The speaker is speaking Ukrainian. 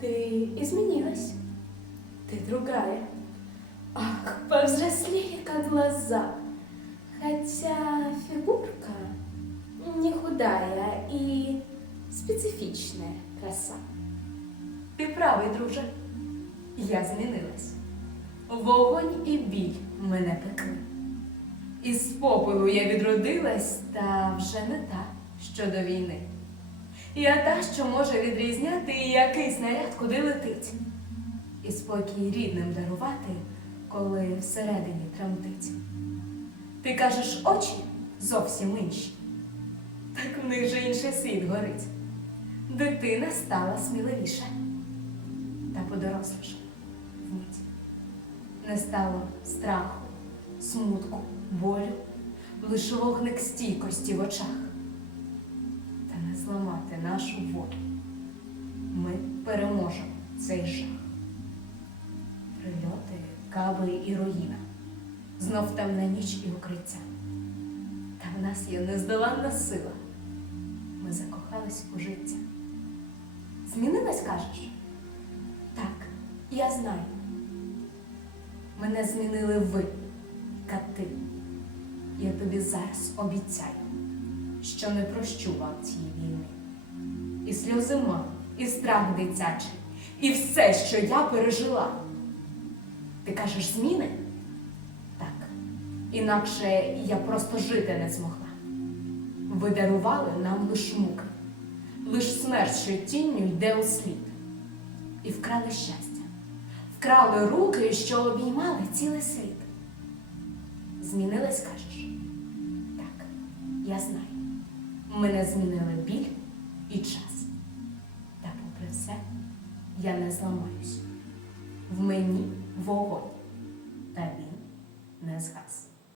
Ты изменилась. Ты другая. Ах, повзрослели, как глаза. Хотя фигурка не худая и специфичная краса. Ти правий, друже. Я змінилась. Вогонь і біль мене пекли. Із попелу я відродилась, та вже не та, що до війни. Я та, що може відрізняти, який снаряд куди летить. І спокій рідним дарувати, коли всередині тремтить. Ти кажеш, очі зовсім інші. Так в них же інший світ горить. Дитина стала сміливіша та подоросліша вмить. Не стало страху, смутку, болю, лише вогник стійкості в очах. Зламати нашу волю. Ми переможемо цей жах. Прильоти, кави і руїна. Знов темна ніч і укриття. Та в нас є нездоланна сила. Ми закохались у життя. Змінилась, кажеш? Так, я знаю. Мене змінили ви, кати. Я тобі зараз обіцяю, що не прощу вам цієї війни. І сльози мам, і страх дитячий, і все, що я пережила. Ти кажеш, зміни? Так. Інакше я просто жити не змогла. Ви дарували нам лиш муки, лиш смерть, що тінню йде у слід. І вкрали щастя, вкрали руки, що обіймали цілий світ. Змінилась, кажеш? Так, я знаю. Мене змінили біль і час. Та попри все, я не зламаюсь. В мені вогонь, та він не згас.